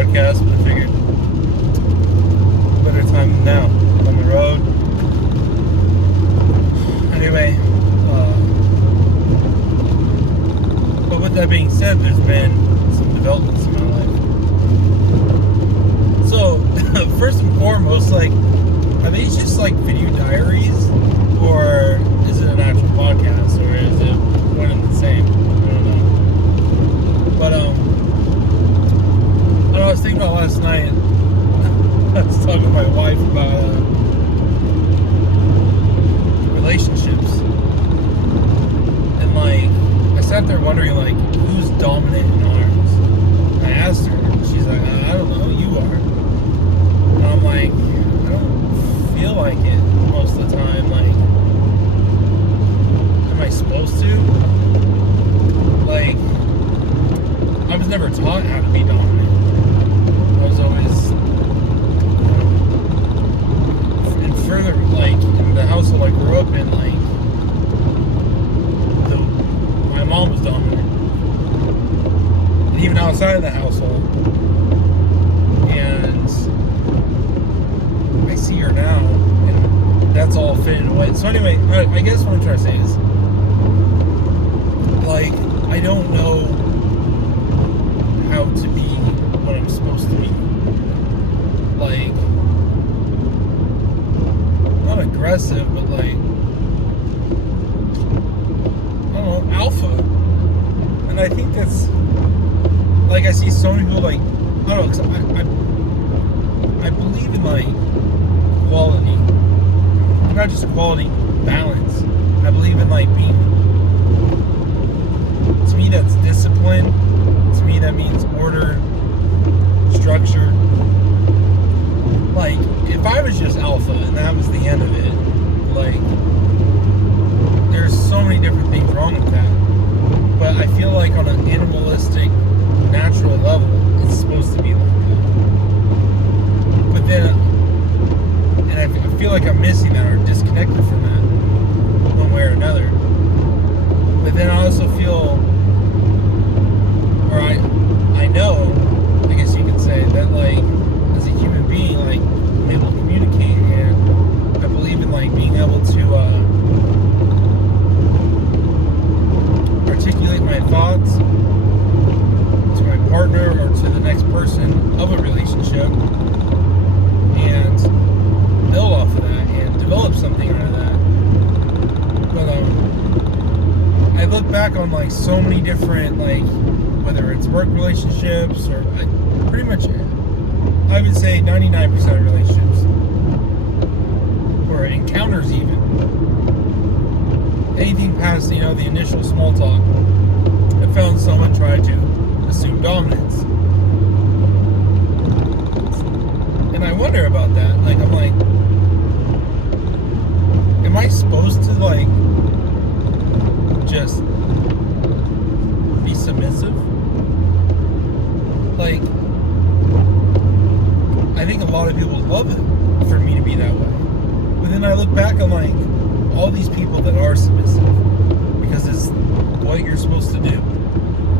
podcast, but I figured better time than now. I'm on the road. Anyway, but with that being said, there's been some developments in my life. So, first and foremost, like, are these just like video diaries, or is it an actual podcast, or is it one and the same? I don't know. But I was thinking about last night. I was talking to my wife about relationships, and like I sat there wondering like who's dominant in ours. And I asked her, and she's like, I don't know, you are. And I'm like, I don't feel like it most of the time. Like, am I supposed to? Like, I was never taught how to be dominant. I was always, and further, like, in the household I grew up in, like, my mom was dominant. And even outside of the household. And I see her now, and that's all faded away. So anyway, I guess what I'm trying to say is, like, I don't know how to be what I'm supposed to be. Like, not aggressive, but like, I don't know, alpha. And I think that's, like, I see so many people, like, I don't know, because I believe in, like, quality. Not just quality, balance. I believe in, like, being, to me that's discipline. To me that means order, structure. Like, if I was just alpha and that was the end of it, like, there's so many different things wrong with that. But I feel like on an animalistic, natural level, it's supposed to be like that. But then, and I feel like I'm missing that or disconnected from that, one way or another. But then I also feel, or I know, I guess you could say, that, like, as a human being, like, I'm able to communicate, and I believe in, like, being able to articulate my thoughts to my partner or to the next person of a relationship and build off of that and develop something out of that. But I look back on, like, so many different, like, whether it's work relationships or pretty much, I would say 99% of relationships or encounters, even anything past, you know, the initial small talk, I found someone tried to assume dominance. And I wonder about that. Like, I'm like, am I supposed to, like, just be submissive? Like, I think a lot of people would love it for me to be that way. But then I look back on, like, all these people that are submissive because it's what you're supposed to do,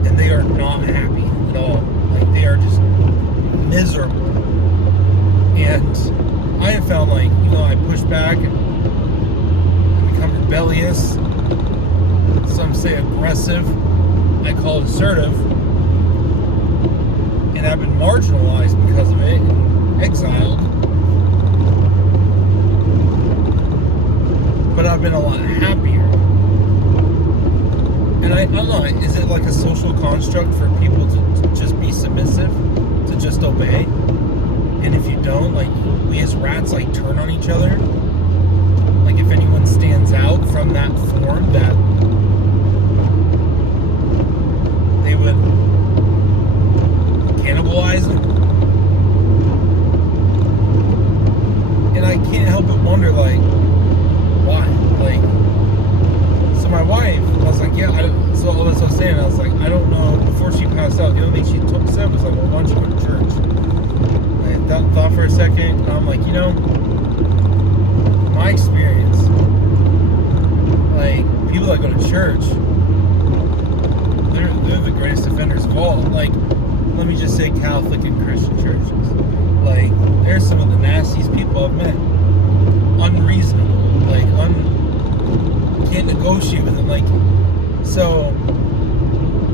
and they are not happy at all. Like, they are just miserable. And I have found, like, you know, I push back and become rebellious. Some say aggressive. I call it assertive. And I've been marginalized because of it, and exiled. But I've been a lot happier. And I don't know, is it like a social construct for people to just be submissive, to just obey? And if you don't, like, we as rats, like, turn on each other? Like, if anyone stands out from that form, that they would cannibalize them? And I can't help but wonder, like, why? Like, so my wife, I was like, yeah, so all this I was saying, I was like, I don't know, before she passed out, the only thing she said was like, well, why don't you go to church? I thought for a second, and I'm like, you know, my experience, like, people that go to church, they're the greatest offenders of all. Like, let me just say Catholic and Christian churches. Like, there's some of the nastiest people I've met. Unreasonable. Like, can't negotiate with them. Like, so,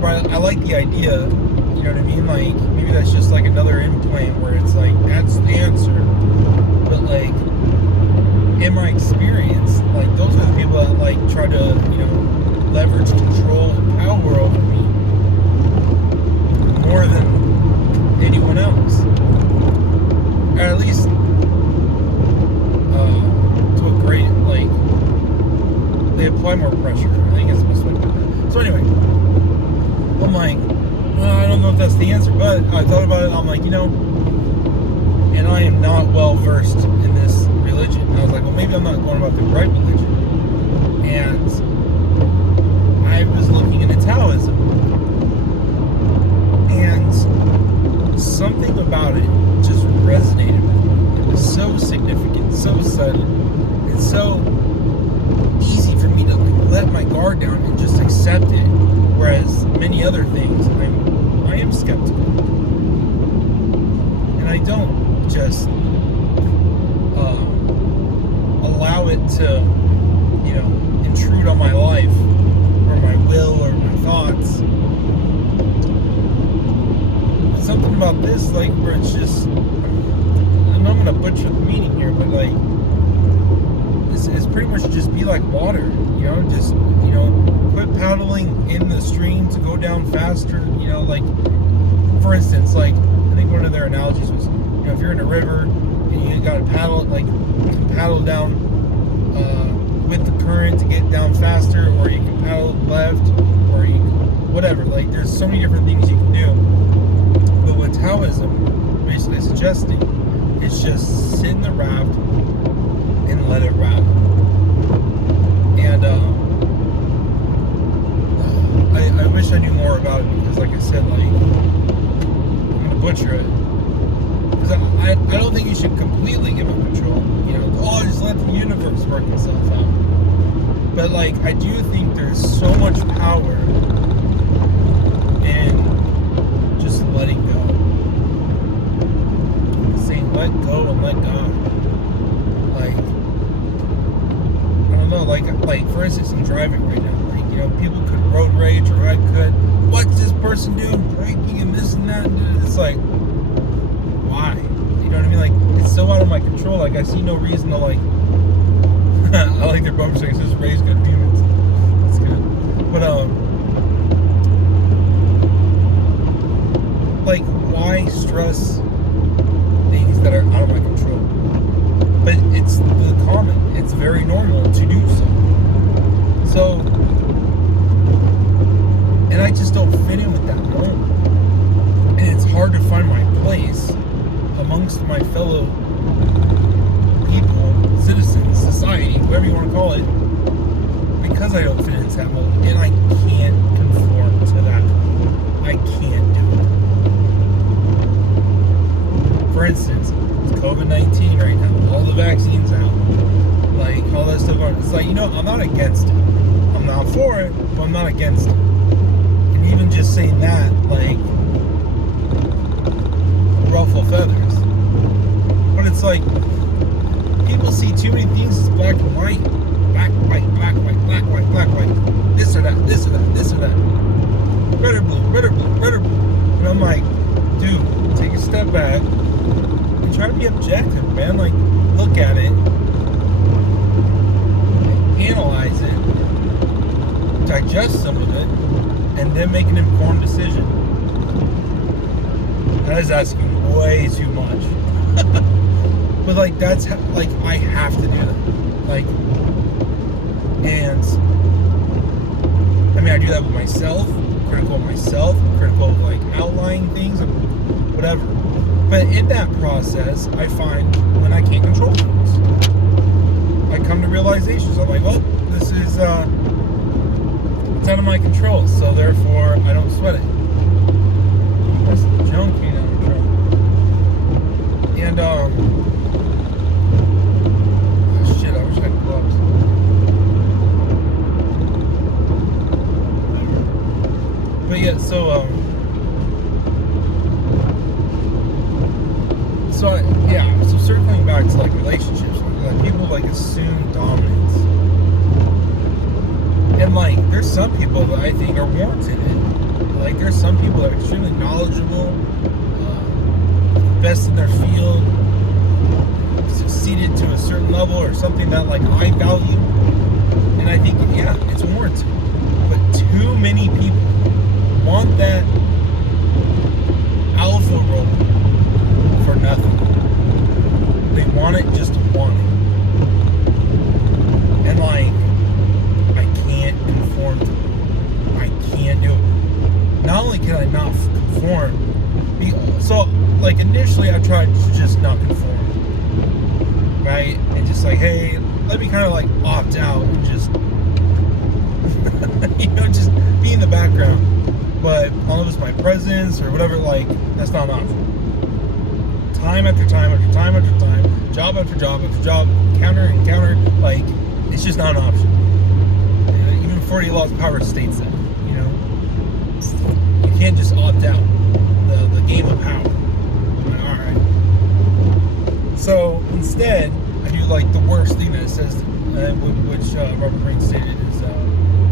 I like the idea, you know what I mean? Like, maybe that's just like another implant where it's like, that's the answer. But like, in my experience, like, those are the people that like try to, you know, leverage control and power over me more than anyone else. Or at least to a great, like, they apply more pressure. I think it's the best way to put it. So anyway, I'm like, I don't know if that's the answer, but I thought about it. I'm like, you know, and I am not well versed in this religion. And I was like, well, maybe I'm not going about the right religion. And I was looking into Taoism, and something about it just resonated with me. It was so significant, so sudden, and so easy for me to like let my guard down and just accept it. Whereas many other things, I am skeptical, and I don't just allow it to, you know, intrude on my life or my will or my thoughts. Something about this, like, where it's just, I'm not gonna butcher the meaning here, but like, it's pretty much just be like water, you know, just, you know, quit paddling in the stream to go down faster, you know, like, for instance, like, I think one of their analogies was, you know, if you're in a river and you gotta paddle, like, you can paddle down with the current to get down faster, or you can paddle left, or you can, whatever, like, there's so many different things you can do. But what Taoism basically suggesting is just sit in the raft and let it raft. And I wish I knew more about it, because like I said, like, I'm gonna butcher it, because I don't think you should completely give up control, you know, oh, just let the universe work itself out. But like, I do think there's so much power in just letting go, saying let go and let God. Like, I don't know, like for instance, I'm driving right now. Like, you know, people could road rage, or I could. What's this person doing? Braking and this and that. And it's like, why? You know what I mean? Like, it's so out of my control. Like, I see no reason to like. I like their bumper sticker. It says "Raise good humans." That's good. But like, why stress things that are out of my control? But it's the common. It's very normal to do so. So, and I just don't fit in with that moment. And it's hard to find my place amongst my fellow people, citizens, society, whatever you want to call it, because I don't fit into that mold, and I can't conform to that. I can't do it. For instance, it's COVID-19 right now, all the vaccines out, like, all that stuff. It's like, you know, I'm not against it. I'm not for it, but I'm not against it. And even just saying that, like, ruffle feathers. But it's like, people see too many things as black and white. Black, white, black, white, black, white, black, white. This or that, this or that, this or that. Red or blue, red or blue, red or blue. And I'm like, dude, take a step back and try to be objective, man. Like, look at it, analyze it, digest some of it, and then make an informed decision. That is asking way too much. But like, that's how, like, I have to do that. Like, and I mean, I do that with myself, critical of myself, critical of like outlying things, whatever. But in that process, I find when I can't control things, I come to realizations. I'm like, well, this is it's out of my control, so therefore I don't sweat it. That's the junk came out of control. And oh shit, I wish I had gloves. But yeah, so So circling back to like relationships, like people like assume dominance, and like there's some people that I think are warranted in it. Like there's some people that are extremely knowledgeable, best in their field, succeeded to a certain level or something that like I value, and I think it's warranted. But too many people want that alpha role for nothing. They want it just to want it. And like, I can't conform to it. I can't do it. Not only can I not conform, so like initially I tried to just not conform. Right? And just like, hey, let me kind of like opt out and just, just be in the background. But all of us, my presence or whatever, like, that's not an option. Time after time after time after time, job after job after job, encounter, like, it's just not an option. Even 40 Laws of Power states that, You can't just opt out. The game of power. Like, alright. So, instead, I do, like, the worst thing that it says, which Robert Greene stated is,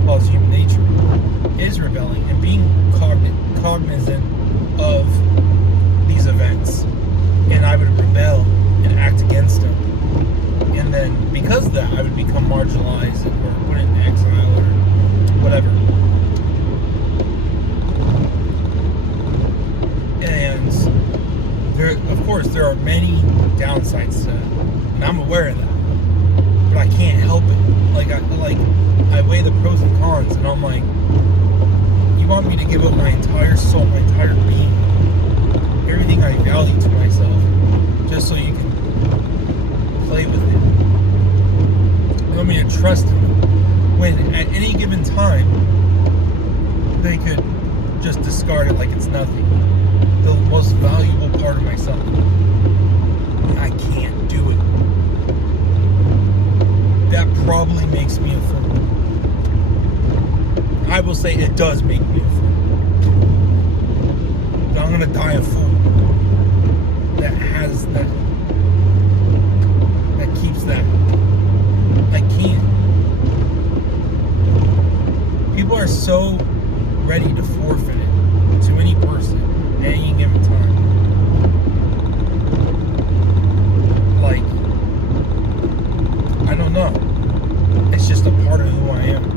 it's human nature, is rebelling and being cognizant of these events. And I would rebel and act against them. And then because of that, I would become marginalized or put in exile or whatever. And of course, there are many downsides to that. And I'm aware of that. But I can't help it. I weigh the pros and cons, and I'm like, you want me to give up my entire soul, my entire being, everything I value to myself, just so you can play with it? You want me to trust him when at any given time they could just discard it like it's nothing? The most valuable part of myself. I can't do it. That probably makes me a fool. I will say it does make me a fool. But I'm gonna die a fool. That has that. That keeps that. I can't. People are so ready to forfeit it to any person at any given time. Like, I don't know. It's just a part of who I am.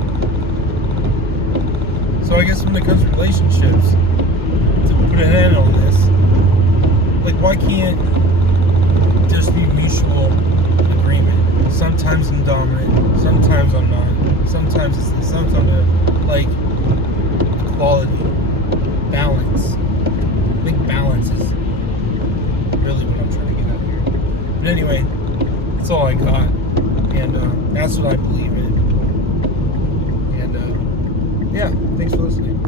So I guess when it comes to relationships, to put an end on this, like, why can't just be mutual agreement? Sometimes I'm dominant, sometimes I'm not. Sometimes it's this, sometimes I'm not. Like, equality, balance. I think balance is really what I'm trying to get at here. But anyway, that's all I got. And that's what I believe in. And thanks for listening.